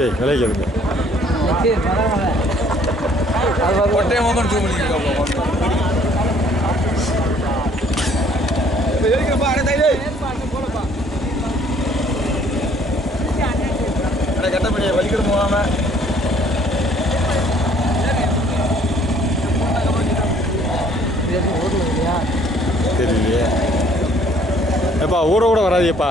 தம்பி விளைக்குதுங்க கட்டப்படியை வலிக்கிட்டு போகாம தெரியலையே. எப்பா ஊரை கூட வராதியப்பா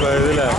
đây là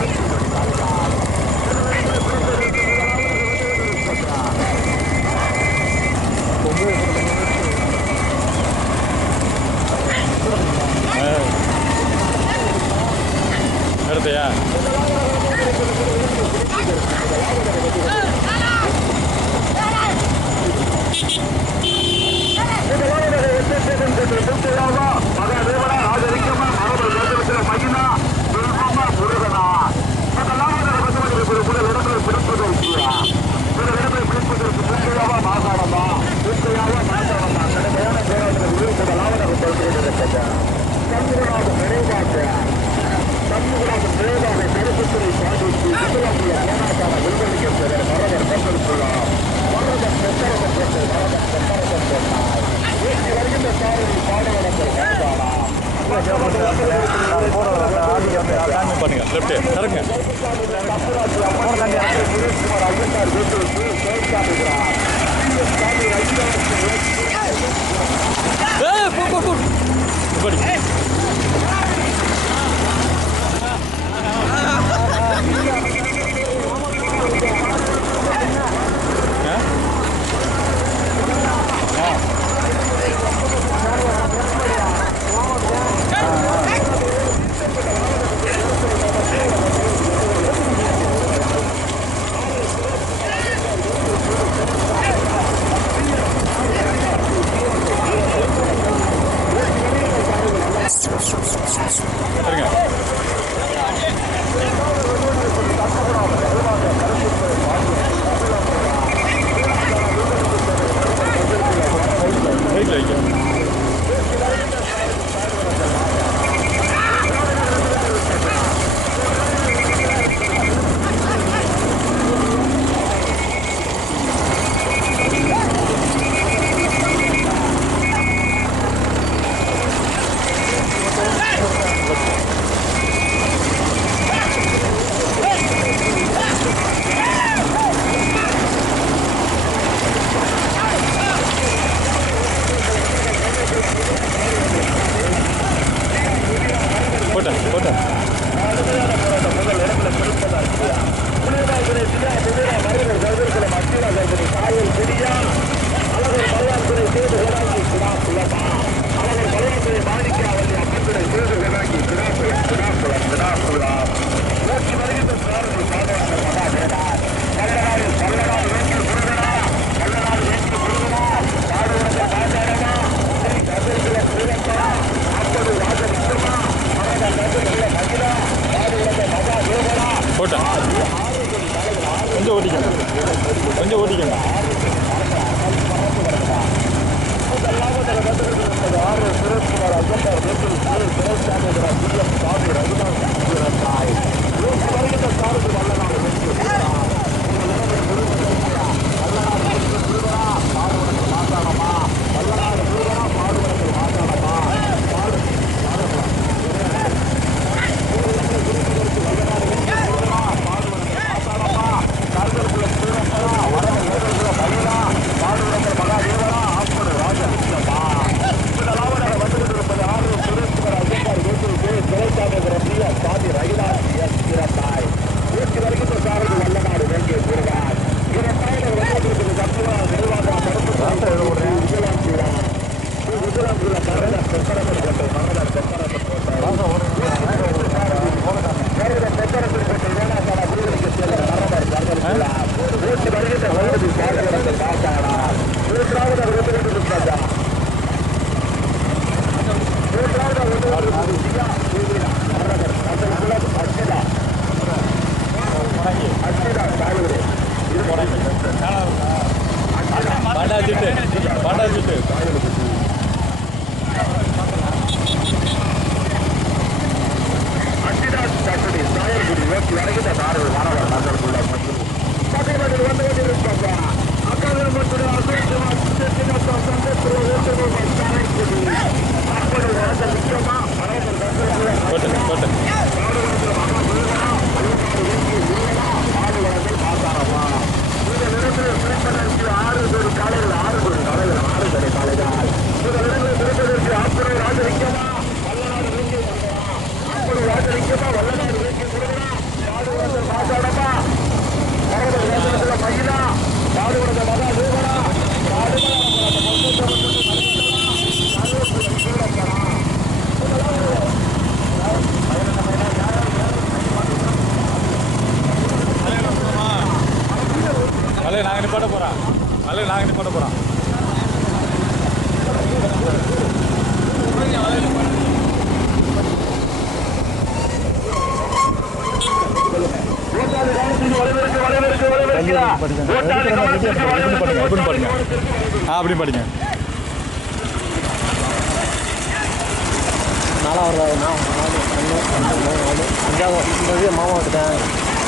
அப்படி படிங்க. நாலாவது அஞ்சாவது மாமா விட்டுட்டேன்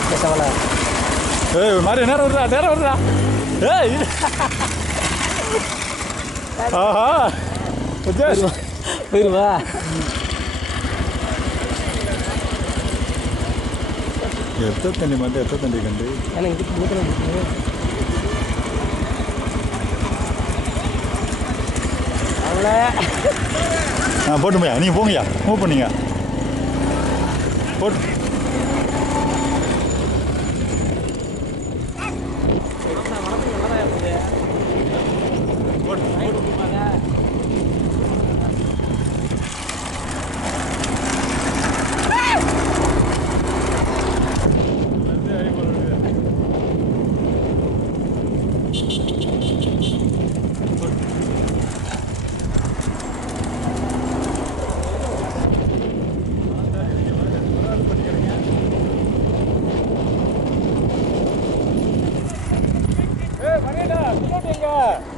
இந்த செவலை ஏய் ஒரு மாதிரி நேரம் வருதா நேரம் வருதா ஏய். ஆஹா. போயிருவா. எத்த தண்ணி மட்டும் எத்த தண்ணி கண்டு? எனக்கு இதுக்கு ஆ போட்டு போயா? நீங்கள் போங்கய்யா. மூவ் பண்ணீங்க. போட்டு ஏய் மணிடா பின்னோட்டு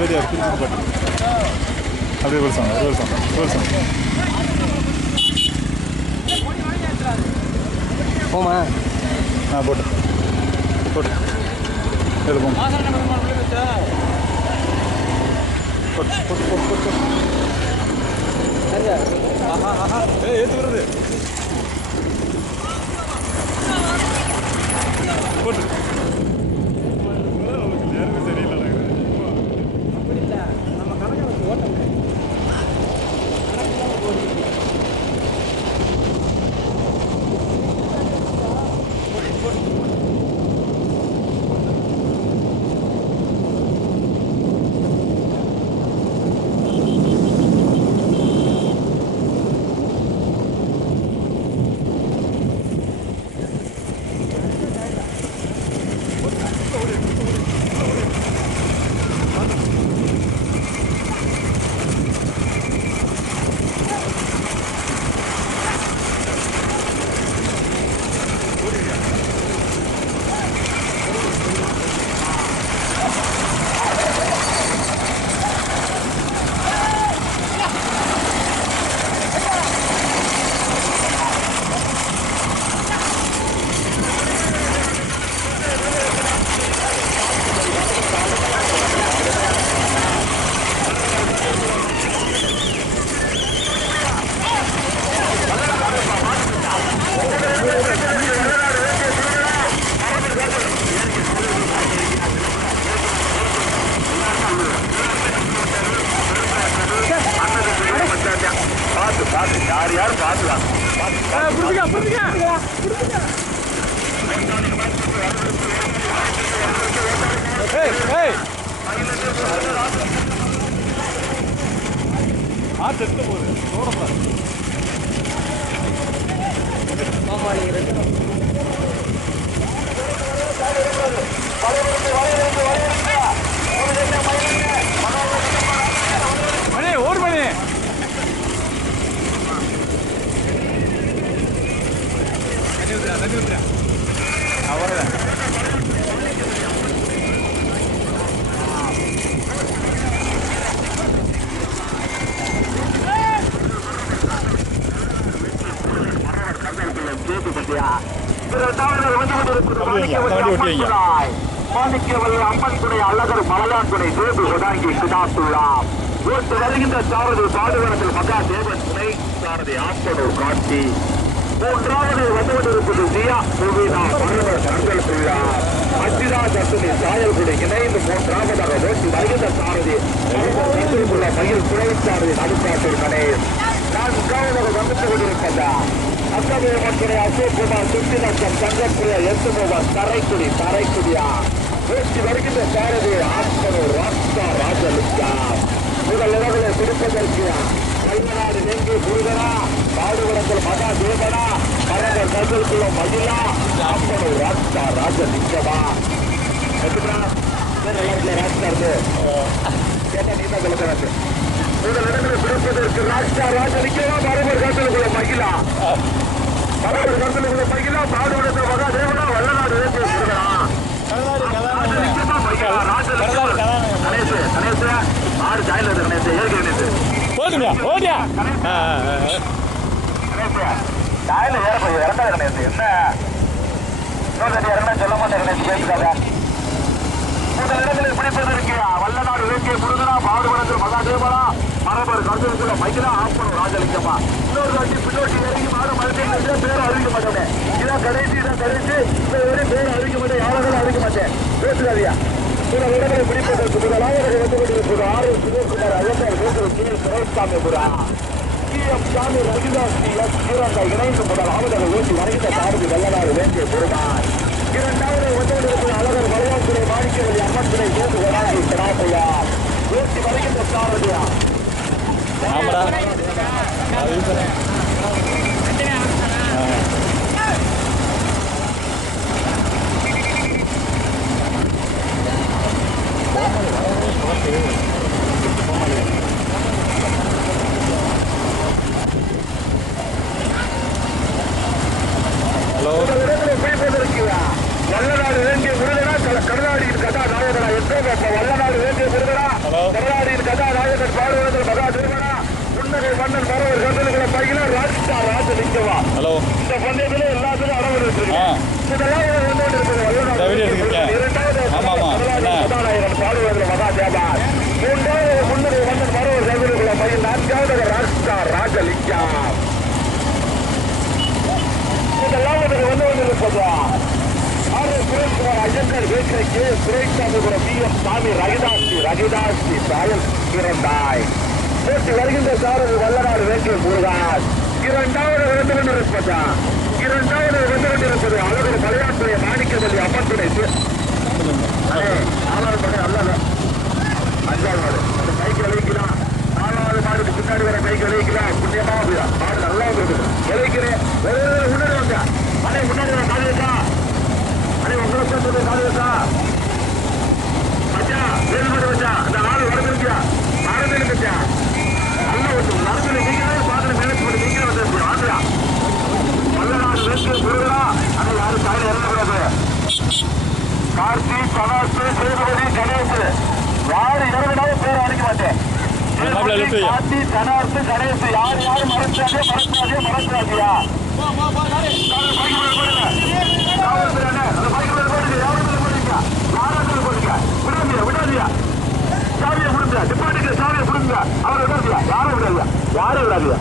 ரெடியா திருப்பி போட்டு அப்படியே ஒரு சாங்க ஒரு சாங்க ஒரு சாங்க போமா ஆ போட்டு. போட்டு. இதில் போட்டு போட்டு போட்டு போட்டு. போட்டு ஏத்து வருது அவ்வளோதான் யாரும் காட்டலாம் புரிஞ்சுக்கா புரிஞ்சுக்கா புரிஞ்சுக்கா ஆட்டு எடுத்து போகுது மாணிக்கவல்ல அம்மன் அழகர் மலையான் குடை தேவி உதாங்கி சுதாத்துள்ளாம் வருகின்ற சாரதி பாடுவனத்தில் மகா தேவன் துணை சாரதி காட்சி. மூன்றாவது வந்து கொண்டிருப்பது ஜியா புவிதா பரவர் தங்களுக்குள்ளார் அஜிதா தத்துனி சாயல்குடி இணைந்து மூன்றாவதாக ஓட்டி வருகின்ற சாரதி. உள்ள மயில் துணை சாரதி நடுக்காட்டில் கணேஷ். நான்காவதாக வந்துட்டு கொண்டிருப்பதா அசமே அசோக் குமார் சுத்தி லட்சம் எட்டு எட்டுமுகர் தரைக்குடி தரைக்குடியா. ஓட்டி வருகின்ற சாரதி ஆப்பனூர் ராஸ்தா ராஜலிங்கா முதல் இடங்களை பிடிப்பதற்கு கல்வனாடு நெஞ்சு முருகனா பாடுபடத்தில் மகா தேவனா மரங்கள் கல்விக்குள்ள மகிழா ஆப்பனூர் ராஸ்தா ராஜலிங்கமா எப்படிடா ராஸ்தா இருக்கு. கேட்டா நீ தான் சொல்லுங்க முதல் இடங்களை பிடிப்பதற்கு ராஷ்டா ராஜலிங்கமா மரபர் கல்விக்குள்ள மகிழா. மரபர் கல்விக்குள்ள மகிழா பாடுபடத்தில் மகா தேவனா வல்லநாடு வேண்டிய முருகனா ராஜலிங்கமா மகிழா ராஜலிங்கமா கணேசு கணேசு ஆறு ஜாயில இருக்கு கணேசு ஏற்க ஆ. கணேசு ஜாயில ஏற போய் இறந்தாத கணேசு என்ன இன்னொரு இறங்கினா சொல்ல மாட்டேன் கணேசு பேசுக்காத முதல் இடங்களில் பிடிப்பதற்கு வல்லநாடு வேண்டிய முருகனா பாடுபடத்தில் மகாதேவனா மரபர் கருத்துக்குள்ள மைக்கிலா ஆப்பணும் ராஜலிங்கம்மா இன்னொரு வாட்டி பின்னோட்டி இறங்கி மாடு மறுபடியும் பேரை அறிவிக்க மாட்டேன் இதான் கடைசி இதான் கடைசி இந்த பேரை அறிவிக்க மாட்டேன் யாரும் அறிவிக்க மாட்டேன் பேசுறாதியா முதல் இடங்களை பிடிப்பதற்கு முதலாவது வந்து கொண்டிருப்பது ஆறு சுதேஷ்குமார் ஐயத்தார் வேந்தர் கே சாமி ரவிதாஸ் டி எஸ் ஸ்ரீரங்கா இணைந்து முதலாவதாக ஓட்டி வருகின்ற சாரதி வேண்டிய பெருமாள் இரண்டாவது ஒன்றிலிருந்து அழகர் மலையாத்துறை மாணிக்கவல்லி அம்மன் கேட்டு வராகி சராசையா ஓட்டி வருகின்ற சாரதியா. ஆமாடா. ஹலோ. வல்லநாடு வேண்டிய முருகனா கருணாடியின் கதா எத்தனை வல்லநாடு வேண்டிய முருகனா கருணாடியின் கதா பாடுவதில் மகா திருமணா புன்னகை மன்னன் மரவர் கந்தல்களை பையில ராஜ்தா ராஜலிங்கவா ஹலோ இந்த பந்தயத்துல எல்லாத்துக்கும் அளவு இருக்கு இதெல்லாம் வந்து வல்லநாடு இரண்டாவது கருணாடியின் என்ன? கதாநாயகன் மகா மூன்றாவது புன்னகை மன்னன் நான்காவது ராஜலிங்கா. இதெல்லாம் ஒரு வந்து கொண்டிருப்பதா ஆறு சுரேஷ்குமார் வேற்றை கே சுரேஷ்சாமிபுரம் பி எம் சாமி சாயல் இரண்டாய். போட்டி வருகின்ற சாரதி வல்லநாடு வேற்றிய முருகாஸ் இரண்டாவது வந்து கொண்டிருப்பதா? இரண்டாவது வந்து கொண்டிருப்பது அழகர் மலையாட்டுடைய மாணிக்கவல்லி அம்மன் துணை அல்ல அஞ்சாவது மாடு அந்த பைக் விளைவிக்கலாம் நாலாவது மாடுக்கு பின்னாடி வர பைக் விளைவிக்கலாம் புண்ணியமா போயிடும் மாடு நல்லா இருக்குது விளைவிக்கிறேன் முன்னாடி வந்த அண்ணே முன்னாடி வர காது இருக்கா அண்ணே உங்களை சேர்ந்தது காது இருக்கா மச்சா வேறு மாடு வச்சா அந்த ஆள் நடந்துருக்கியா நடந்து இருந்துச்சா நல்லா வந்து நடந்து நீங்க தான் பாத்துல மேனேஜ் பண்ணி நீங்க வந்து ஆந்திரா வல்லநாடு வேற்று முருகனா அண்ணே யாரும் தாயில இறங்கக்கூடாது கார்த்திக் கனாசு சேதுபதி கணேஷ் யாரு இறங்கினாலும் பேர் அடிக்க மாட்டேன் மாப்பிள்ளை lift வையா. கார்த்திக் கனாசு கணேஷ் யார் யாரு மறக்காதே மறக்காதே மறக்காதியா சாவியை விடுங்க டிபார்ட்மெண்ட் சாவியை விடுங்க அவர் விடாதியா யாரும் விடாதியா யாரும் விடாதியா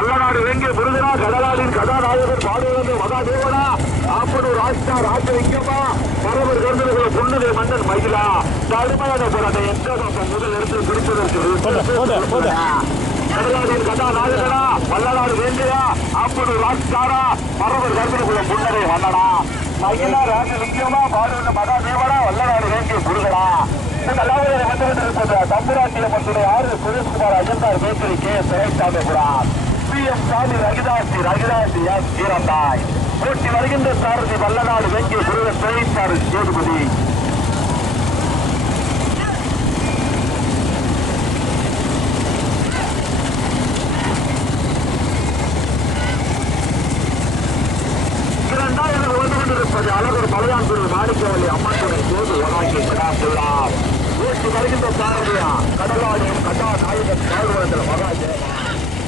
பல்லநாடு வேங்கிய முருகனா கடலாடின் கதாநாயகன் பாடுவது மகாதேவனா ஆப்பனூர் ஆஸ்தா ராஜலிங்கமா பரவர் கருந்தர்களை புன்னகை மன்னன் மகிழா கடுமையான போராட்டம் எங்க முதல் இடத்தில் பிடிப்பதற்கு போடு, போடு, போடு. கடலாடியின் கதாநாயகனா பல்லநாடு வேண்டியா ஆப்பனூர் ஆஸ்தாரா பரவர் கருந்தர்களை புன்னகை மன்னனா. மகிழா ராஜலிங்கமா பாடுவது மகாதேவனா வல்லநாடு வந்து கொண்டிருப்பது தம்புராட்டிய மன்றுடைய ஆறு Sureshkumar அஜந்தார் bakery K. Sureshsamipuram P M சாமி ரகிதாசி ரகிதாசி எஸ் ஈரந்தாய் போட்டி வருகின்ற சாரதி வல்லநாடு வெங்கி முருகன் திரைத்தாறு சேதுபதி இரண்டாவது மலையான்குடி மாணிக்கவல்லி அம்மன் துணை போது வழங்கி விடாத்துள்ளார் ஓட்டி வருகின்ற சாரதியா கடலாடியும் கட்டா நாயகன் பாடுவதில் மகாஜேவா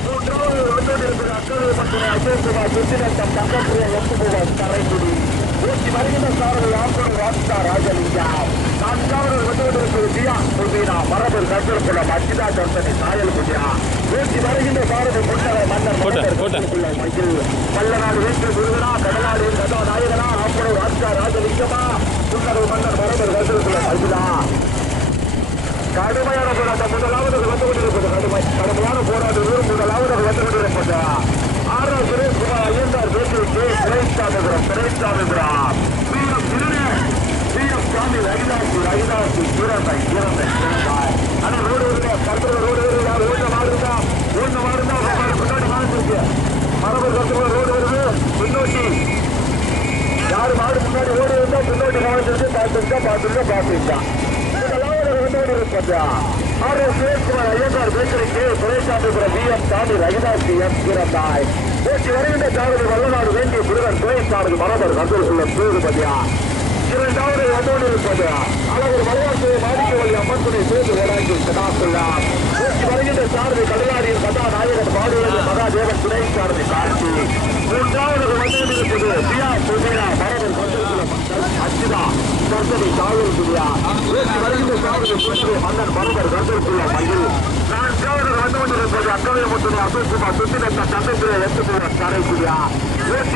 மூன்றாவது ஒன்றோடு இருக்கிற அக்கறை மற்றும் அஜயகுமார் சுத்திரத்தம் தங்கப்பிரிய எம்புகுமார் தரைக்குடி ஊட்டி வருகின்ற சாரதி ஆம்பூர் ராஸ்தா ராஜலிங்கா நான்காவது ஒன்றோடு இருக்கிற தியா புல்வீனா மரபர் கருத்தரப்புள்ள அச்சிதா கம்பெனி சாயல் புஜா ஊட்டி வருகின்ற சாரதி முன்னரை மன்னர் போட்டேன், போட்டேன். மகிழ் மல்லநாடு வீட்டில் முருகனா கடலாடு கதா நாயகனா ஆம்பூர் ராஸ்தா ராஜலிங்கமா முன்னரை மன்னர் மரபர் கருத்தரப்புள்ள மகிழா கடுமையான போராட்டம். முதலாவது வந்து கொண்டிருப்பது கடுமை கடுமையான போராட்டம். முதலாவது வந்து கொண்டிருப்பது. ஆறாம் சுரேஷ் குமார் ஐயந்தார் பேட்டிற்கு சிறைச்சாமிபுரம் சிறைச்சாமிபுரம் வீரம் திருநே வீரம் சுவாமி ரவிதாசி ரவிதாசி சீரந்தை சீரந்தை சீரந்தாய் ஆனா ரோடு வருதா கருத்துல ரோடு வருதா ஓட்ட மாறுதா ஓட்ட மாறுதா முன்னாடி மாறிச்சிருக்கு மரபு கருத்துல ரோடு வருது முன்னோக்கி யாரு மாடு முன்னாடி ஓடி வந்தா பின்னாடி கவனிச்சிருந்து பார்த்துருக்கா பார்த்துருக்கா பார்த்துருந்தா இதெல்லாம் ஒரு சுரேஷ்குமார் ஐயங்கார் பேக்கரிக்கு துறைசாமிபுரம் வி எம் சாமி ரவிதாசி எம் சிறந்தாய் ஓட்டி வருகின்ற சாரதி வல்லநாடு வேண்டிய முருகன் துறை மரபர் கந்தூர் தூதுபதியா இரண்டாவது ஒன்றோடு இருப்பது அழகர் மலையாளத்தை மாணிக்கவழி அம்மன் துணை சேர்ந்து வழங்கி கதாசுள்ளார் ஓட்டி வருகின்ற சாரதி கடலாடியின் கதாநாயகன் பாடுவது மகாதேவன் துணை சாரதி காட்சி மூன்றாவது ஒன்றோடு பியா புதினா மரபர் கந்தூர் அச்சிதா கர்த்தனை காவல் புதியா வருகின்ற சாரதி புதிய மன்னன் மரபர் கந்தூர் மயில் நான்காவது வந்து அக்கவை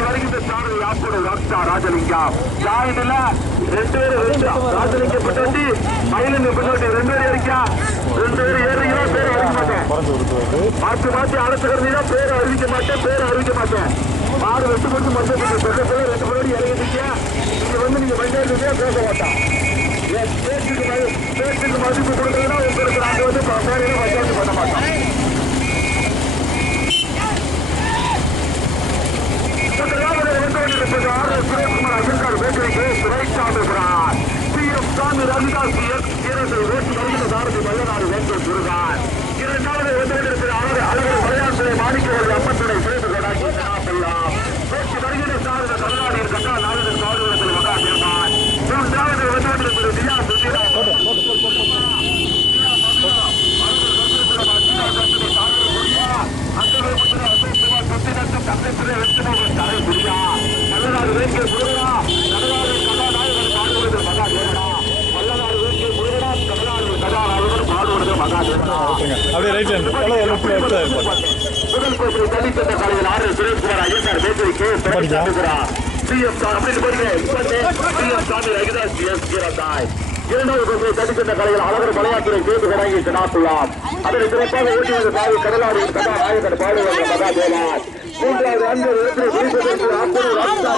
வருகின்ற சாரதி யாப்போடு ராஜலிங்கம். ரெண்டு பேரும் ரெண்டு ராஜலிங்கப்பட்டு மயிலின் பின்னாடி ரெண்டு பேரும் இருக்கா? ரெண்டு பேரும் குறைஞ்சு மாட்டேன் பறந்து கொடுத்து மாற்றி மாற்றி அழைச்சுக்கிறீங்கன்னா பேர் அறிவிக்க மாட்டேன் பேர் அறிவிக்க மாட்டேன் மாடு வெட்டு போட்டு மஞ்சள் ரெண்டு பேரும் இறங்கிட்டீங்க இங்க வந்து நீங்க பஞ்சாயத்து பேச மாட்டான் பேச்சுக்கு மதிப்பு கொடுக்கலன்னா உங்களுக்கு நாங்க வந்து பேரையில பஞ்சாயத்து பண்ண மாட்டோம் முதலாவது இரண்டாவது இருப்பது பி எம் சாமி ரவிதாஸ் எஸ் வருகிற சாரதி மல்லநாடு வேட்பு முருகான் இரண்டாவது இரண்டாவது இருக்கிற அழகு அழகு விளையாட்டுறை மாணிக்கவல்லி அம்மத்துறை சிறப்பு கொண்டாடி செல்லாம் ஓட்டி வருகிற சார்ந்த தமிழ்நாட்டின் கட்டா நாடுகள் காடுவதற்கு மகா சேர்ந்தான் மூன்றாவது இரண்டாவது இருக்கிற தியா சுந்தரா விட்டுருங்க அப்படியே ரைட் ஹேண்ட் தலை லெஃப்ட் லெஃப்ட் இருப்பாங்க முதல் கோப்பை தள்ளித்தந்த காலையில் ஆறு சுரேஷ்குமார் ஐயங்கார் பேக்கரிக்கு படிக்கா? சிஎம் அப்படின்னு படிங்க சிஎம் சாமி ரவிதாஸ் எஸ் கீரந்தாய் இரண்டாவது கோப்பை தள்ளித்தந்த கலையில் அழகர் மலையாத்திரை சேர்ந்து வழங்கி கடாசுலாம் அதனை சிறப்பாக ஓட்டியது சாவி கடலாடி கதா நாயகர் பாடுவது மகாதேவான் மூன்றாவது அன்பு இடத்தில் குறிப்பிட்டிருக்கிற ஆப்பூர் ராஜா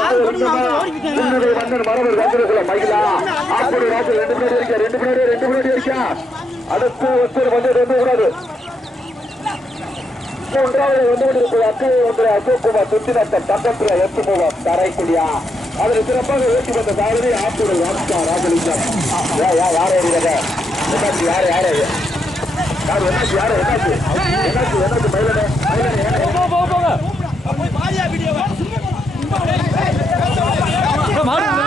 முன்னுடைய மன்னர் மரபர் ராஜகுல மகிழா. ஆப்பூர் ரெண்டு பேர் இருக்க? ரெண்டு பேர் ரெண்டு பேர் இருக்கா? அடுத்து ஒருத்தர் வந்து ரெண்டு கூடாது. மூன்றாவது வந்து கொண்டிருப்பது அக்கறை ஒன்று அசோக்குமார் சுத்தினத்த தங்கத்துல எட்டு தரைக்குடியா. அதில் சிறப்பாக ஓட்டி வந்த சாரதி ஆப்பூர் ராம்கா ராஜலிங்கம். யார் ஏறிதாங்க என்னாச்சு யார் யார் யார் என்னாச்சு யார் என்னாச்சு? என்னாச்சு என்னாச்சு மயிலனே மயிலனே போங்க. போங்க.